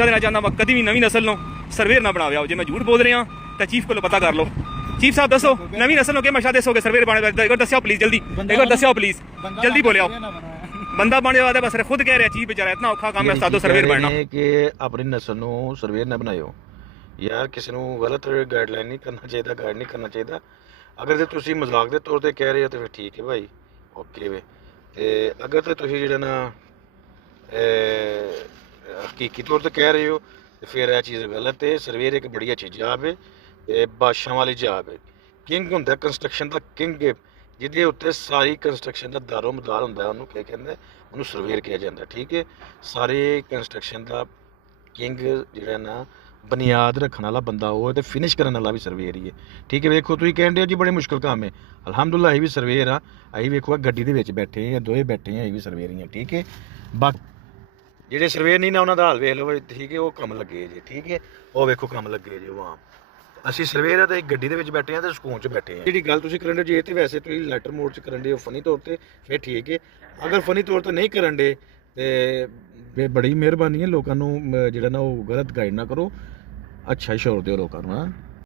ਨਕਸ਼ਾ ਦੇਣਾ ਚਾਹੁੰਦਾ ਵਾ, ਕਦੀ ਵੀ ਨਵੀਂ ਨਸਲ ਨੂੰ ਸਰਵੇਅਰ ਨਾ ਬਣਾਵੇ। ਜੇ ਮੈਂ ਝੂਠ ਬੋਲ ਰਿਹਾ ਤਾਂ ਚੀਫ ਕੋਲੋਂ ਪਤਾ ਕਰ ਲਓ। ਚੀਫ ਸਾਹਿਬ ਦੱਸੋ, ਨਵੀਂ ਨਸਲ ਨੂੰ ਕਿ ਨਕਸ਼ਾ ਦੱਸੋਗੇ ਸਰਵੇਅਰ ਬਣੇ? ਇੱਕ ਵਾਰ ਦੱਸਿਓ ਪਲੀਜ਼, ਜਲਦੀ ਇੱਕ ਵਾਰ ਦੱਸਿਓ ਪਲੀਜ਼, ਜਲਦੀ ਬੋਲਿਓ। ਬੰਦਾ ਬਣੇ ਵਾਦਾ ਬਸ ਖੁਦ ਕਹਿ ਰਿਹਾ ਚੀਫ बेचारा इतना औखा काम है उस्तादो ਸਰਵੇਅਰ ਬਣਨਾ कि अपनी नस्ल ਨੂੰ ਸਰਵੇਅਰ ਨਾ ਬਣਾਇਓ ਯਾਰ। ਕਿਸੇ ਨੂੰ ਗਲਤ ਗਾਈਡਲਾਈਨ ਨਹੀਂ ਕਰਨਾ ਚਾਹੀਦਾ, ਗਾਈਡ ਨਹੀਂ ਕਰਨਾ ਚਾਹੀਦਾ। ਅਗਰ ਤੇ ਤੁਸੀਂ ਮਜ਼ਾਕ ਦੇ ਤੌਰ ਤੇ ਕਹਿ ਰਹੇ ਹੋ ਤੇ ਫਿਰ ਠੀਕ ਹੈ ਭਾਈ, ਓਕੇ ਵੇ। ਤੇ ਅਗਰ ਤੇ ਤੁਸੀਂ ਜਿਹੜਾ ਨਾ ਹਕੀਕੀ ਤੌਰ ਤੇ ਕਹਿ ਰਹੇ ਹੋ ਤੇ ਫਿਰ ਇਹ ਚੀਜ਼ ਗਲਤ ਹੈ। ਸਰਵੇਅਰ ਇੱਕ ਬੜੀ ਅੱਛੀ ਜਾਬ ਹੈ ਤੇ ਬਾਦਸ਼ਾਹ ਵਾਲੀ ਜਾਬ ਹੈ। ਕਿੰਗ ਹੁੰਦਾ ਕੰਸਟਰਕਸ਼ਨ ਦਾ, ਕਿੰਗ ਜਿਹਦੇ ਉੱਤੇ ਸਾਰੀ ਕੰਸਟਰਕਸ਼ਨ ਦਾ ਦਾਰੋ ਮਦਾਰ ਹੁੰਦਾ, ਉਹਨੂੰ ਕੀ ਕਹਿੰਦੇ, ਉਹਨੂੰ ਸਰਵੇਅਰ ਕਿਹਾ ਜਾਂਦਾ। ਠੀਕ ਹੈ, ਸਾਰੇ ਕੰਸਟਰਕਸ਼ਨ ਦਾ ਕਿੰਗ ਜਿਹੜਾ ਨਾ ਬੁਨਿਆਦ ਰੱਖਣ ਵਾਲਾ ਬੰਦਾ ਉਹ ਤੇ ਫਿਨਿਸ਼ ਕਰਨ ਵਾਲਾ ਵੀ ਸਰਵੇਅਰ ਹੀ ਹੈ। ਠੀਕ ਹੈ, ਵੇਖੋ ਤੁਸੀਂ ਕਹਿੰਦੇ ਹੋ ਜੀ ਬੜੇ ਮੁਸ਼ਕਿਲ ਕੰਮ ਹੈ, ਅਲਹਮਦੁਲਿਲਾ ਅਸੀਂ ਵੀ ਸਰਵੇਅਰ ਆ। ਅਸੀਂ ਵੇਖੋ ਗੱਡੀ ਦੇ ਵਿੱਚ ਬੈਠੇ ਹਾਂ, ਦੋਵੇਂ ਬੈਠੇ ਹਾਂ, ਅਸੀਂ ਵੀ ਸਰਵੇਅਰ ਹੀ ਹਾਂ। ਠੀਕ ਹੈ, ਬਾਕੀ ਜਿਹੜੇ ਸਰਵੇਅਰ ਨਹੀਂ ਨਾ ਉਹਨਾਂ ਦਾ ਹਾਲ ਵੇਖ ਲਓ। ਠੀਕ ਹੈ, ਉਹ ਕੰਮ ਲੱਗੇ ਜੀ। ਠੀਕ ਹੈ, ਉਹ ਵੇਖੋ ਕੰਮ ਲੱਗੇ ਜੀ ਵਾਂ। ਅਸੀਂ ਸਰਵੇਅਰ ਆ ਤੇ ਗੱਡੀ ਦੇ ਵਿੱਚ ਬੈਠੇ ਹਾਂ ਤੇ ਸਕੂਨ 'ਚ ਬੈਠੇ ਹਾਂ। ਜਿਹੜੀ ਗੱਲ ਤੁਸੀਂ ਕਰਨ ਦੇ ਜੇ ਤੇ ਵੈਸੇ ਤੁਸੀਂ ਲੈਟਰ ਮੋਡ 'ਚ ਕਰਨ ਦੇ ਫਨੀ ਤੌਰ ਤੇ ਫਿਰ ਠੀਕ ਹੈ। ਅਗਰ ਫਨੀ ਤੌਰ ਤੇ ਨਹੀਂ ਕਰਨ ਦੇ ਤੇ ਬੜੀ ਮਿਹਰਬਾਨੀ ਹੈ। ਲੋਕਾਂ ਨੂੰ ਜਿਹੜਾ ਨਾ ਉਹ ਗਲਤ ਗਾਈਡ ਨਾ ਕਰੋ, ਅੱਛਾ ਸ਼ੋਰ ਦਿਓ ਲੋਕਾਂ ਨੂੰ।